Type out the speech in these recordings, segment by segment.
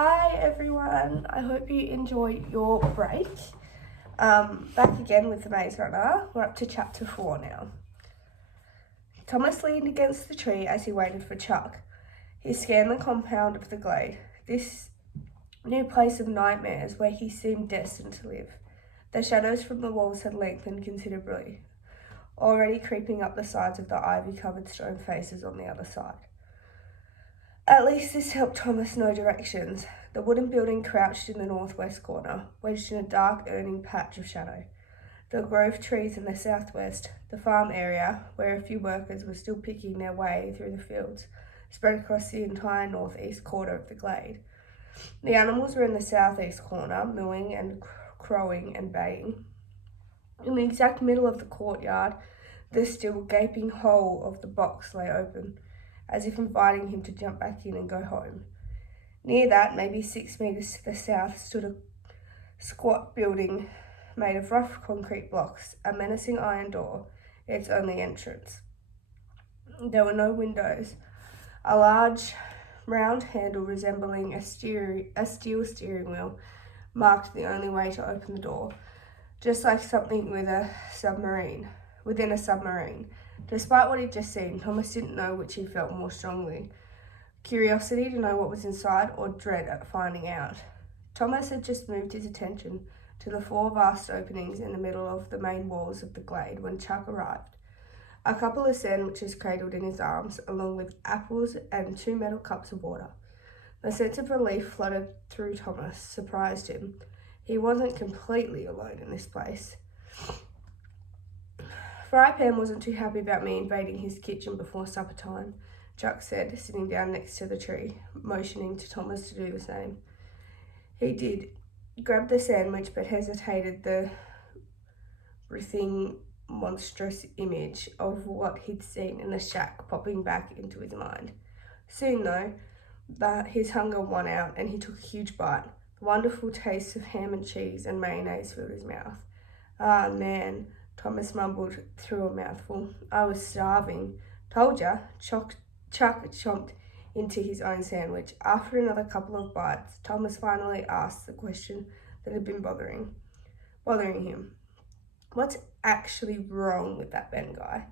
Hi everyone, I hope you enjoyed your break. Back again with the Maze Runner. We're up to chapter 4 now. Thomas leaned against the tree as he waited for Chuck. He scanned the compound of the glade, this new place of nightmares where he seemed destined to live. The shadows from the walls had lengthened considerably, already creeping up the sides of the ivy-covered stone faces on the other side. At least this helped Thomas know directions. The wooden building crouched in the northwest corner, wedged in a dark earning patch of shadow. The grove trees in the southwest, the farm area, where a few workers were still picking their way through the fields, spread across the entire northeast quarter of the glade. The animals were in the southeast corner, mooing and crowing and baying. In the exact middle of the courtyard, the still gaping hole of the box lay open, as if inviting him to jump back in and go home. Near that, maybe 6 meters to the south, stood a squat building made of rough concrete blocks, a menacing iron door, its only entrance. There were no windows. A large, round handle resembling a steel steering wheel marked the only way to open the door, just like something within a submarine. Despite what he'd just seen, Thomas didn't know which he felt more strongly: curiosity to know what was inside, or dread at finding out. Thomas had just moved his attention to the 4 vast openings in the middle of the main walls of the glade when Chuck arrived. A couple of sandwiches cradled in his arms, along with apples and 2 metal cups of water. The sense of relief flooded through Thomas, surprised him. He wasn't completely alone in this place. Fry Pan wasn't too happy about me invading his kitchen before supper time, Chuck said, sitting down next to the tree, motioning to Thomas to do the same. He did, grabbed the sandwich, but hesitated, the writhing, monstrous image of what he'd seen in the shack popping back into his mind. Soon, though, his hunger won out, and he took a huge bite. The wonderful taste of ham and cheese and mayonnaise filled his mouth. "Ah, man," Thomas mumbled through a mouthful. "I was starving." "Told ya." Chuck chomped into his own sandwich. After another couple of bites, Thomas finally asked the question that had been bothering him. "What's actually wrong with that Ben guy?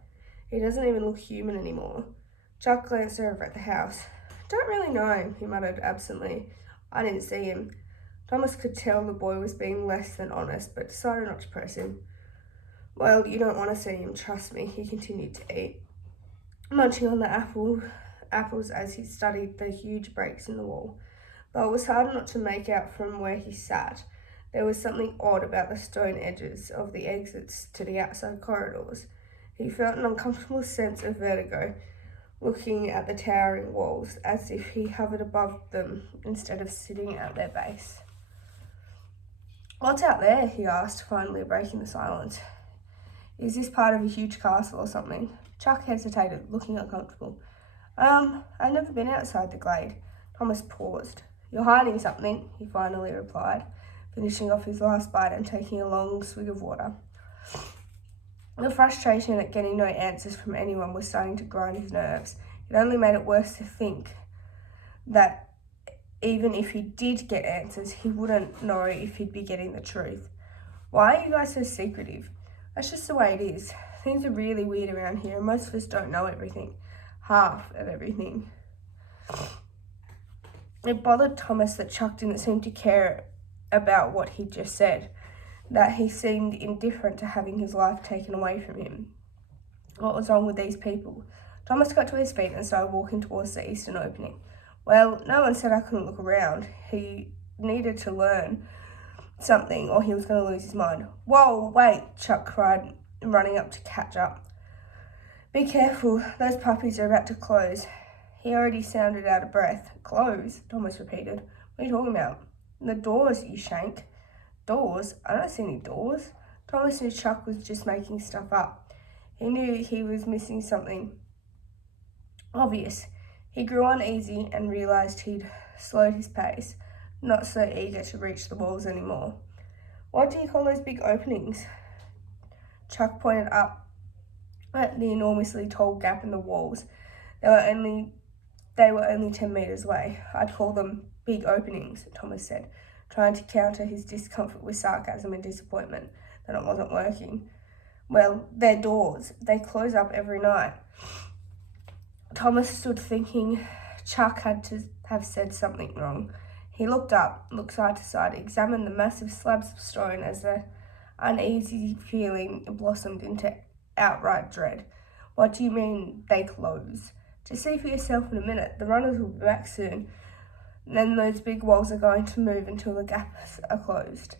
He doesn't even look human anymore." Chuck glanced over at the house. "Don't really know," he muttered absently. "I didn't see him." Thomas could tell the boy was being less than honest, but decided not to press him. "Well, you don't want to see him, trust me," he continued to eat, munching on the apples as he studied the huge breaks in the wall. Though it was hard not to make out from where he sat, there was something odd about the stone edges of the exits to the outside corridors. He felt an uncomfortable sense of vertigo, looking at the towering walls, as if he hovered above them instead of sitting at their base. "What's out there?" he asked, finally breaking the silence. "Is this part of a huge castle or something?" Chuck hesitated, looking uncomfortable. I've never been outside the glade." Thomas paused. "You're hiding something," he finally replied, finishing off his last bite and taking a long swig of water. The frustration at getting no answers from anyone was starting to grind his nerves. It only made it worse to think that even if he did get answers, he wouldn't know if he'd be getting the truth. "Why are you guys so secretive?" "That's just the way it is. Things are really weird around here, and most of us don't know everything. Half of everything." It bothered Thomas that Chuck didn't seem to care about what he'd just said, that he seemed indifferent to having his life taken away from him. What was wrong with these people? Thomas got to his feet and started walking towards the eastern opening. "Well, no one said I couldn't look around." He needed to learn something or he was going to lose his mind. "Whoa, wait," Chuck cried, running up to catch up. "Be careful, those puppies are about to close." He already sounded out of breath. "Close?" Thomas repeated. "What are you talking about?" "The doors, you shank." "Doors? I don't see any doors." Thomas knew Chuck was just making stuff up. He knew he was missing something obvious. He grew uneasy and realised he'd slowed his pace, not so eager to reach the walls anymore. "What do you call those big openings?" Chuck pointed up at the enormously tall gap in the walls. There were only they were only 10 metres away. I'd call them big openings, Thomas said, trying to counter his discomfort with sarcasm and disappointment that it wasn't working. Well, they're doors. They close up every night. Thomas stood thinking Chuck had to have said something wrong. He looked up, looked side to side, examined the massive slabs of stone as the uneasy feeling blossomed into outright dread. What do you mean they close? Just see for yourself in a minute. The runners will be back soon. Then those big walls are going to move until the gaps are closed.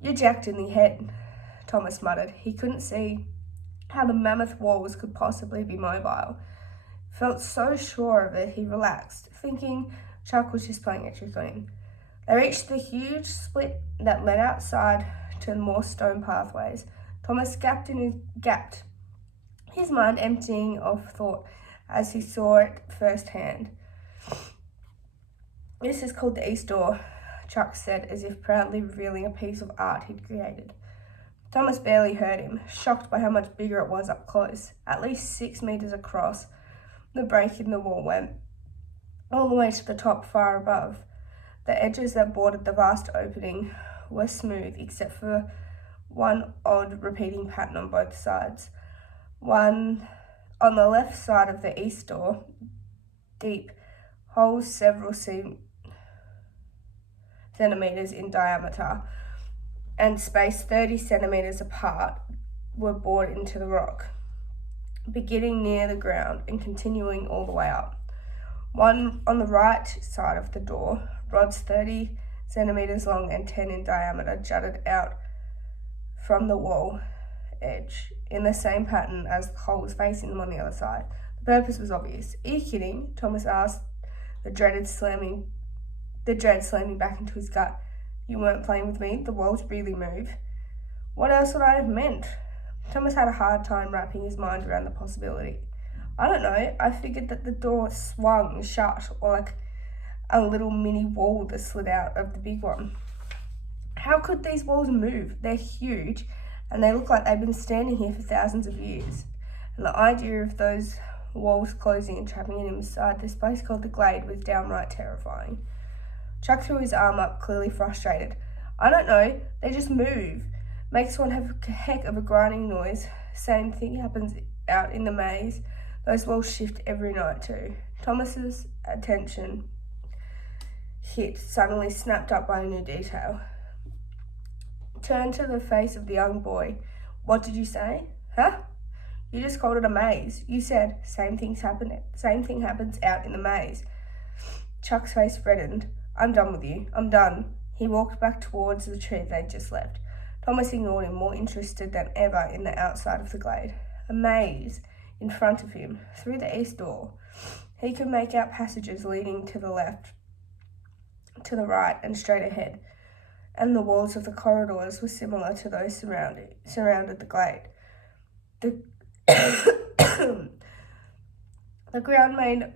You're jacked in the head, Thomas muttered. He couldn't see how the mammoth walls could possibly be mobile. Felt so sure of it, he relaxed, thinking Chuck was just playing a trick on him. They reached the huge split that led outside to more stone pathways. Thomas gapped, his mind emptying of thought as he saw it firsthand. This is called the East Door, Chuck said, as if proudly revealing a piece of art he'd created. Thomas barely heard him, shocked by how much bigger it was up close. At least 6 metres across, the break in the wall went all the way to the top far above. The edges that bordered the vast opening were smooth, except for one odd repeating pattern on both sides. One on the left side of the east door, deep holes several centimetres in diameter and spaced 30 centimetres apart, were bored into the rock, beginning near the ground and continuing all the way up. One on the right side of the door, rods 30 centimetres long and 10 in diameter, jutted out from the wall edge in the same pattern as the holes facing them on the other side. The purpose was obvious. Are you kidding? Thomas asked, the dread slamming back into his gut. You weren't playing with me. The walls really move. What else would I have meant? Thomas had a hard time wrapping his mind around the possibility. I don't know. I figured that the door swung shut, or like a little mini wall that slid out of the big one. How could these walls move? They're huge, and they look like they've been standing here for thousands of years. And the idea of those walls closing and trapping him inside this place called the Glade was downright terrifying. Chuck threw his arm up, clearly frustrated. I don't know. They just move. Makes one have a heck of a grinding noise. Same thing happens out in the maze. Those walls shift every night too. Thomas's attention suddenly snapped up by a new detail. Turned to the face of the young boy. What did you say? Huh? You just called it a maze. You said same thing happens out in the maze. Chuck's face reddened. I'm done with you. I'm done. He walked back towards the tree they'd just left. Thomas ignored him, more interested than ever in the outside of the glade. A maze in front of him, through the east door. He could make out passages leading to the left, to the right, and straight ahead, and the walls of the corridors were similar to those surrounded the glade. The ground made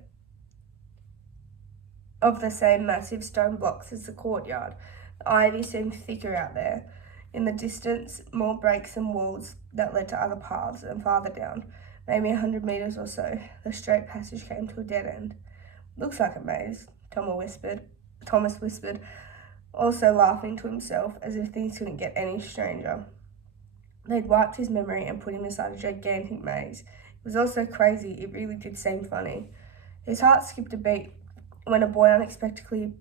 of the same massive stone blocks as the courtyard. The ivy seemed thicker out there. In the distance, more breaks and walls that led to other paths, and farther down, maybe 100 metres or so, the straight passage came to a dead end. Looks like a maze, Thomas whispered, also laughing to himself as if things couldn't get any stranger. They'd wiped his memory and put him inside a gigantic maze. It was also crazy, it really did seem funny. His heart skipped a beat when a boy unexpectedly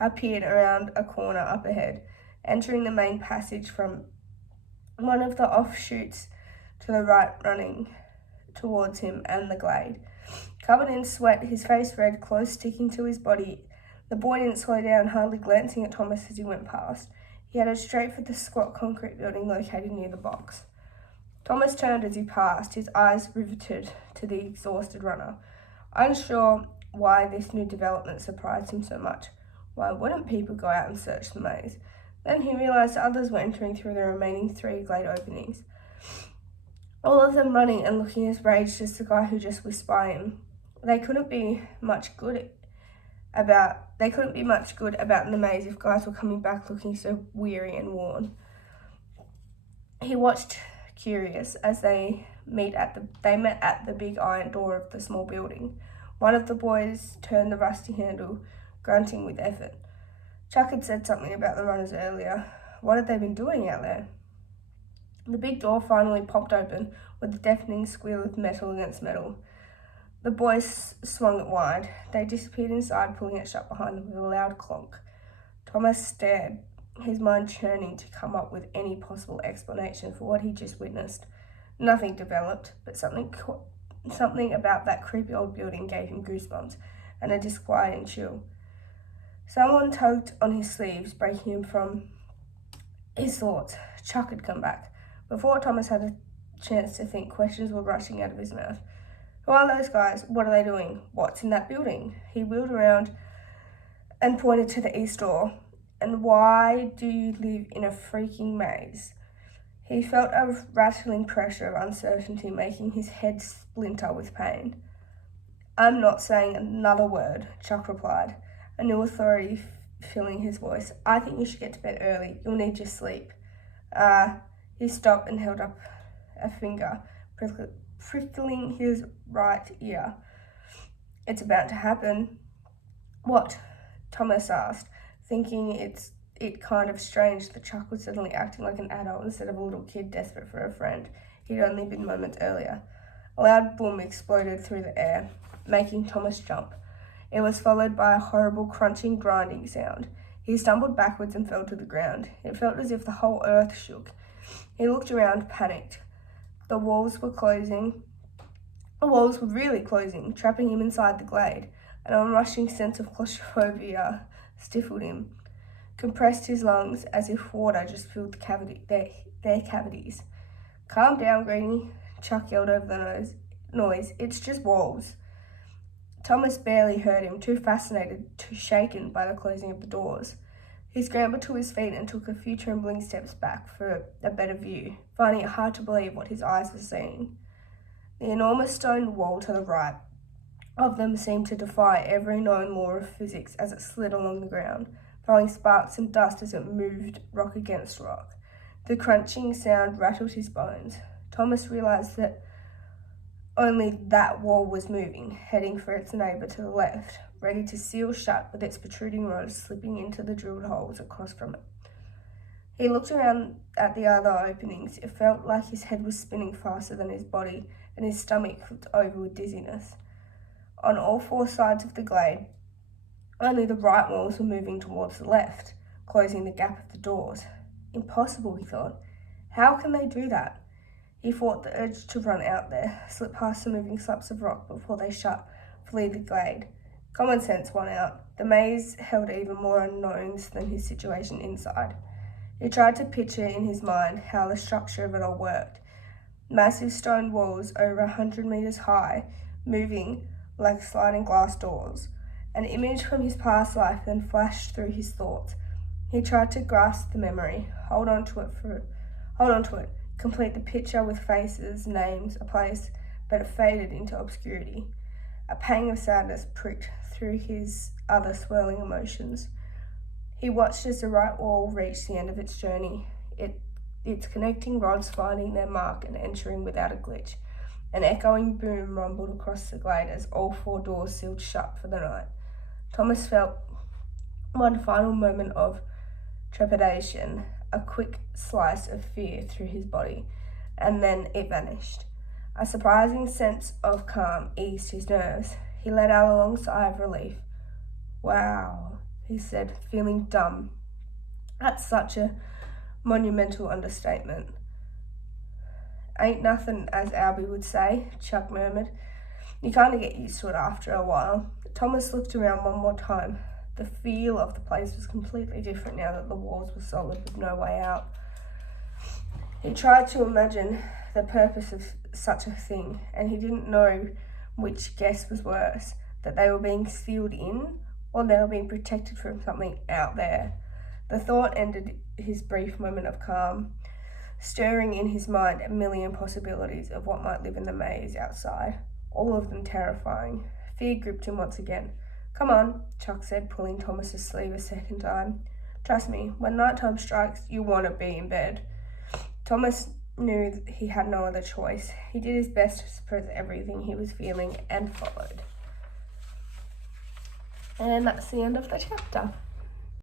appeared around a corner up ahead, entering the main passage from one of the offshoots to the right, running towards him and the glade. Covered in sweat, his face red, clothes sticking to his body, the boy didn't slow down, hardly glancing at Thomas as he went past. He headed straight for the squat concrete building located near the box. Thomas turned as he passed, his eyes riveted to the exhausted runner, unsure why this new development surprised him so much. Why wouldn't people go out and search the maze? Then he realised others were entering through the remaining 3 glade openings, all of them running and looking as raged as the guy who just whisked by him. They couldn't be much good about the maze if guys were coming back looking so weary and worn. He watched, curious, as they They met at the big iron door of the small building. One of the boys turned the rusty handle, grunting with effort. Chuck had said something about the runners earlier. What had they been doing out there? The big door finally popped open with a deafening squeal of metal against metal. The boys swung it wide. They disappeared inside, pulling it shut behind them with a loud clonk. Thomas stared, his mind churning to come up with any possible explanation for what he just witnessed. Nothing developed, but something about that creepy old building gave him goosebumps and a disquieting chill. Someone tugged on his sleeves, breaking him from his thoughts. Chuck had come back. Before Thomas had a chance to think, questions were rushing out of his mouth. Who are those guys? What are they doing? What's in that building? He wheeled around and pointed to the east door. And why do you live in a freaking maze? He felt a rattling pressure of uncertainty, making his head splinter with pain. I'm not saying another word, Chuck replied, a new authority filling his voice. I think you should get to bed early. You'll need your sleep. He stopped and held up a finger, prickling his right ear. It's about to happen. What? Thomas asked, thinking it kind of strange that Chuck was suddenly acting like an adult instead of a little kid desperate for a friend he'd only been moments earlier. A loud boom exploded through the air, making Thomas jump. It was followed by a horrible crunching, grinding sound. He stumbled backwards and fell to the ground. It felt as if the whole earth shook. He looked around, panicked. The walls were really closing, trapping him inside the glade. An onrushing sense of claustrophobia stifled him, compressed his lungs as if water just filled their cavities. Calm down, Greenie, Chuck yelled over the noise. It's just walls. Thomas barely heard him, too fascinated, too shaken by the closing of the doors. He scrambled to his feet and took a few trembling steps back for a better view, finding it hard to believe what his eyes were seeing. The enormous stone wall to the right of them seemed to defy every known law of physics as it slid along the ground, throwing sparks and dust as it moved rock against rock. The crunching sound rattled his bones. Thomas realized that only that wall was moving, heading for its neighbor to the left, ready to seal shut with its protruding rods slipping into the drilled holes across from it. He looked around at the other openings. It felt like his head was spinning faster than his body, and his stomach flipped over with dizziness. On all four sides of the glade, only the right walls were moving towards the left, closing the gap of the doors. Impossible, he thought. How can they do that? He fought the urge to run out there, slip past the moving slabs of rock before they flee the glade. Common sense won out. The maze held even more unknowns than his situation inside. He tried to picture in his mind how the structure of it all worked. Massive stone walls over 100 meters high, moving like sliding glass doors. An image from his past life then flashed through his thoughts. He tried to grasp the memory, hold on to it, complete the picture with faces, names, a place, but it faded into obscurity. A pang of sadness pricked through his other swirling emotions. He watched as the right wall reached the end of its journey, its connecting rods finding their mark and entering without a glitch. An echoing boom rumbled across the glade as all four doors sealed shut for the night. Thomas felt one final moment of trepidation, a quick slice of fear through his body, and then it vanished. A surprising sense of calm eased his nerves. He let out a long sigh of relief. Wow, he said, feeling dumb. That's such a monumental understatement. Ain't nothing, as Albie would say, Chuck murmured. You kind of get used to it after a while. Thomas looked around one more time. The feel of the place was completely different now that the walls were solid with no way out. He tried to imagine the purpose of such a thing, and he didn't know which guess was worse, that they were being sealed in or they were being protected from something out there. The thought ended his brief moment of calm, stirring in his mind a million possibilities of what might live in the maze outside, all of them terrifying. Fear gripped him once again. Come on, Chuck said, pulling Thomas's sleeve a second time. Trust me, when nighttime strikes, you want to be in bed. Thomas knew that he had no other choice. He did his best to suppress everything he was feeling and followed. And that's the end of the chapter.